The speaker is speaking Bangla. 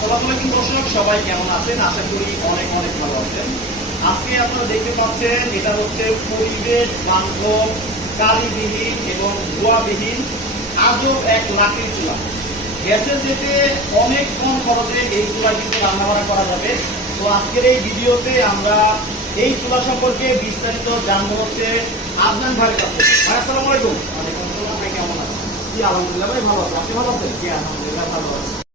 আসসালামু আলাইকুম দর্শক, সবাই কেমন আছেন? আশা করি অনেক অনেক ভালো আছেন। আজকে আপনারা দেখতে পাচ্ছেন এটা হচ্ছে পরিবেশ বান্ধব, কালিবিহীন এবং ধোঁয়াবিহীন আজব এক লাঠির চুলা। গ্যাসের যেতে অনেক কম খরচে এই চুলা কিন্তু রান্নাবান্না করা যাবে। তো আজকের এই ভিডিওতে আমরা এই চুলা সম্পর্কে বিস্তারিত জানবো হচ্ছে আদনান ভাইয়ের কাছে। ভাই আসসালামু আলাইকুম। ওয়ালাইকুম আসসালাম। ভাই কেমন আছেন? জি আলহামদুলিল্লাহ ভাই ভালো আছি। আপনি ভালো আছেন? জি আলহামদুলিল্লাহ ভালো আছি।